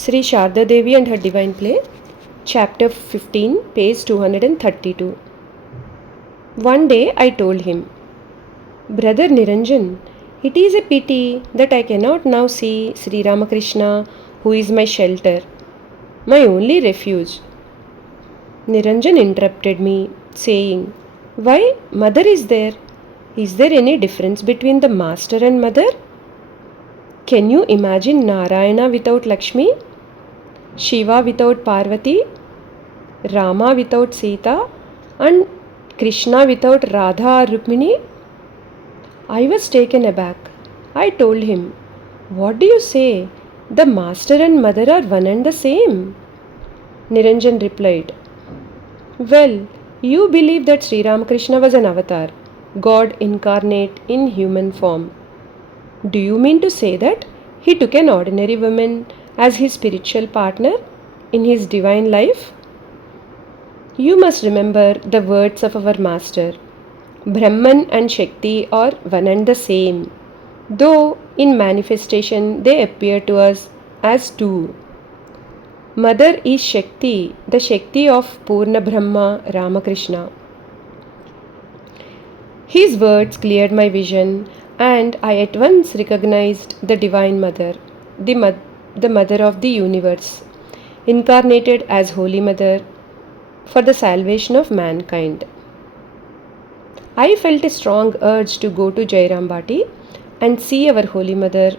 Sri Sharda Devi and her Divine Play, Chapter 15, page 232. One day I told him, Brother Niranjan, it is a pity that I cannot now see Sri Ramakrishna, who is my shelter, my only refuge. Niranjan interrupted me, saying, Why, mother is there? Is there any difference between the master and mother? Can you imagine Narayana without Lakshmi? Shiva without Parvati? Rama without Sita? And Krishna without Radha or Rukmini? I was taken aback. I told him, What do you say? The master and mother are one and the same. Niranjan replied, Well, you believe that Sri Ramakrishna was an avatar, God incarnate in human form. Do you mean to say that he took an ordinary woman as his spiritual partner in his divine life? You must remember the words of our master. Brahman and Shakti are one and the same, though in manifestation they appear to us as two. Mother is Shakti, the Shakti of Purna Brahma Ramakrishna. His words cleared my vision, and I at once recognized the Divine Mother, the Mother of the universe, incarnated as Holy Mother for the salvation of mankind. I felt a strong urge to go to Jairam Bati and see our Holy Mother,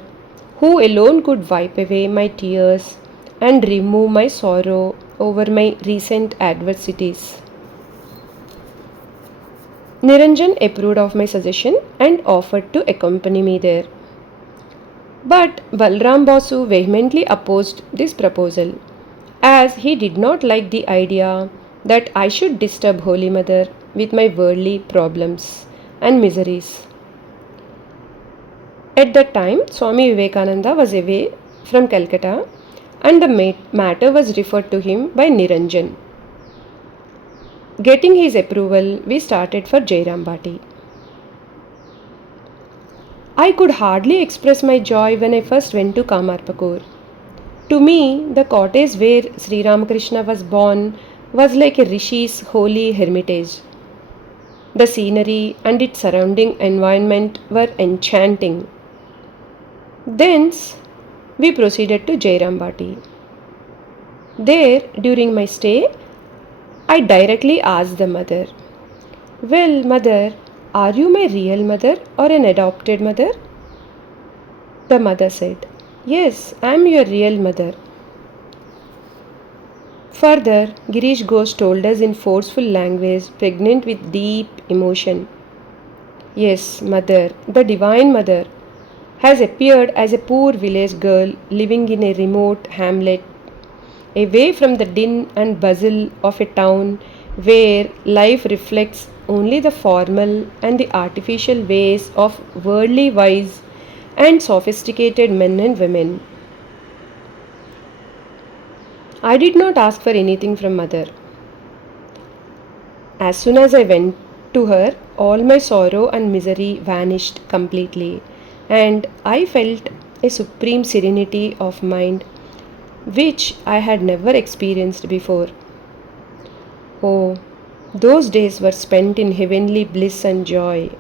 who alone could wipe away my tears and remove my sorrow over my recent adversities. Niranjan approved of my suggestion and offered to accompany me there. But Balram Basu vehemently opposed this proposal, as he did not like the idea that I should disturb Holy Mother with my worldly problems and miseries. At that time, Swami Vivekananda was away from Calcutta, and the matter was referred to him by Niranjan. Getting his approval, we started for Jairam Bati. I could hardly express my joy when I first went to Kamarpakur. To me, the cottage where Sri Ramakrishna was born was like a rishi's holy hermitage. The scenery and its surrounding environment were enchanting. Thence, we proceeded to Jairam Bati. There, during my stay, I directly asked the mother, Well, mother, are you my real mother or an adopted mother? The mother said, Yes, I am your real mother. Further, Girish Ghosh told us in forceful language, pregnant with deep emotion. Yes, mother, the divine mother, has appeared as a poor village girl living in a remote hamlet, away from the din and bustle of a town where life reflects only the formal and the artificial ways of worldly wise and sophisticated men and women. I did not ask for anything from mother. As soon as I went to her, all my sorrow and misery vanished completely, and I felt a supreme serenity of mind which I had never experienced before. Oh, those days were spent in heavenly bliss and joy.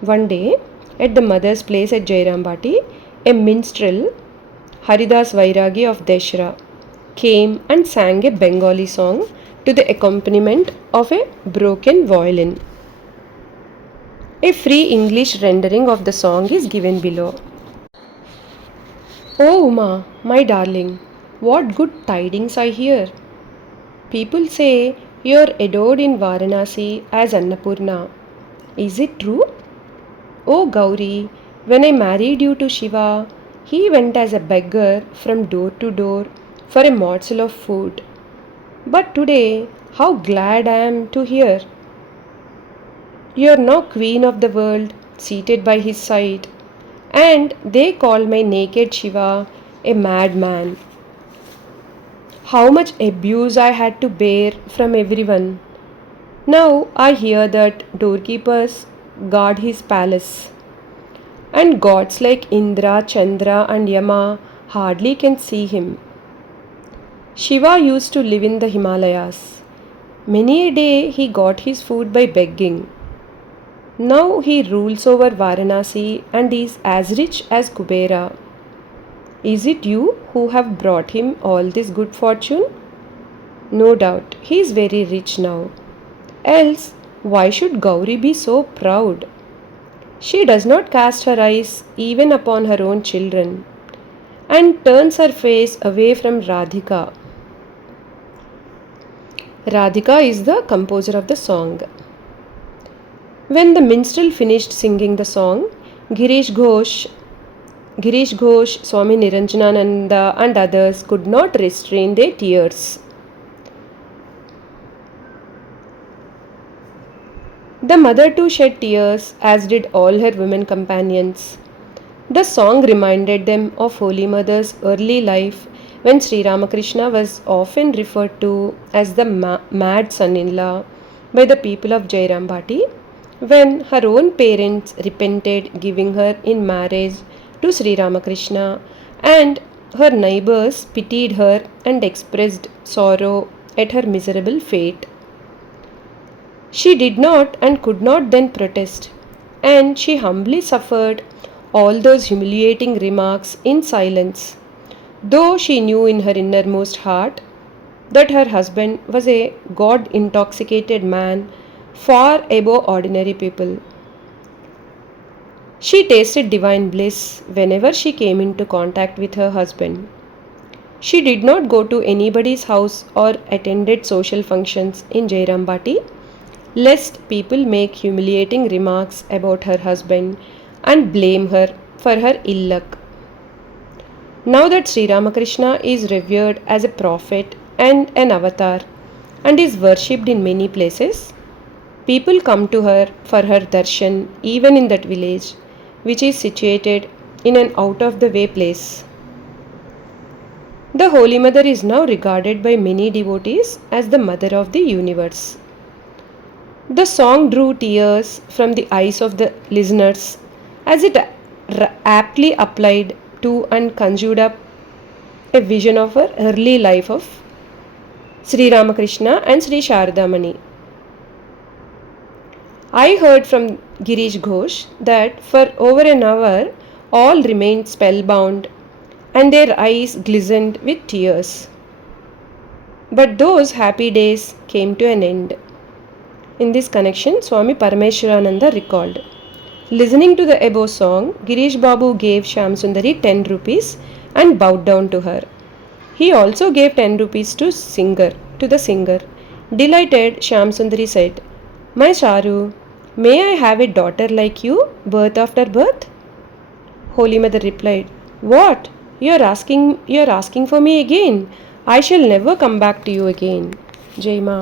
One day, at the mother's place at Jairam Bati, a minstrel, Haridas Vairagi of Deshra, came and sang a Bengali song to the accompaniment of a broken violin. A free English rendering of the song is given below. Oh Uma, my darling, what good tidings I hear. People say you are adored in Varanasi as Annapurna. Is it true? Oh Gauri, when I married you to Shiva, he went as a beggar from door to door for a morsel of food. But today, how glad I am to hear. You are now queen of the world, seated by his side, and they call my naked Shiva a madman. How much abuse I had to bear from everyone. Now I hear that doorkeepers guard his palace, and gods like Indra, Chandra, and Yama hardly can see him. Shiva used to live in the Himalayas. Many a day he got his food by begging. Now he rules over Varanasi and is as rich as Kubera. Is it you who have brought him all this good fortune? No doubt, he is very rich now. Else, why should Gauri be so proud? She does not cast her eyes even upon her own children and turns her face away from Radhika. Radhika is the composer of the song. When the minstrel finished singing the song, Girish Ghosh, Swami Niranjanananda, and others could not restrain their tears. The mother too shed tears, as did all her women companions. The song reminded them of Holy Mother's early life when Sri Ramakrishna was often referred to as the mad son-in-law by the people of Jairambati, when her own parents repented giving her in marriage to Sri Ramakrishna and her neighbors pitied her and expressed sorrow at her miserable fate. She did not and could not then protest, and she humbly suffered all those humiliating remarks in silence, though she knew in her innermost heart that her husband was a God intoxicated man far above ordinary people. She tasted divine bliss whenever she came into contact with her husband. She did not go to anybody's house or attended social functions in Jairambati, lest people make humiliating remarks about her husband and blame her for her ill luck. Now that Sri Ramakrishna is revered as a prophet and an avatar and is worshipped in many places, people come to her for her darshan even in that village, which is situated in an out of the way place. The Holy Mother is now regarded by many devotees as the Mother of the universe. The song drew tears from the eyes of the listeners as it aptly applied to and conjured up a vision of her early life of Sri Ramakrishna and Sri Sharadamani. I heard from Girish Ghosh that for over an hour all remained spellbound and their eyes glistened with tears. But those happy days came to an end. In this connection, Swami Parameswarananda recalled, listening to the above song, Girish Babu gave Shyam Sundari 10 rupees and bowed down to her. He also gave 10 rupees to the singer. Delighted, Shyam Sundari said, "My Charu, may I have a daughter like you, birth after birth?" Holy Mother replied, "What? You are asking for me again? I shall never come back to you again." Jai Ma.